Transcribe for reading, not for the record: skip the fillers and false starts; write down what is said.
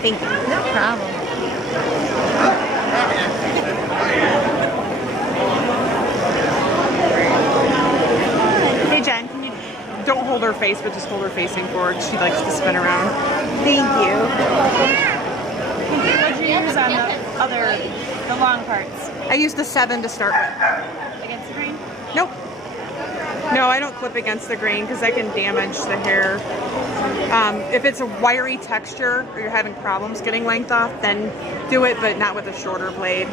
Thank you. No problem. Hey Jen, can you don't hold her face, but just hold her facing forward. She likes to spin around. Thank you. What'd you use on the long parts? I used a 7 to start with. Against the grain? Nope. No, I don't clip against the grain because that can damage the hair. If it's a wiry texture or you're having problems getting length off, then do it, but not with a shorter blade.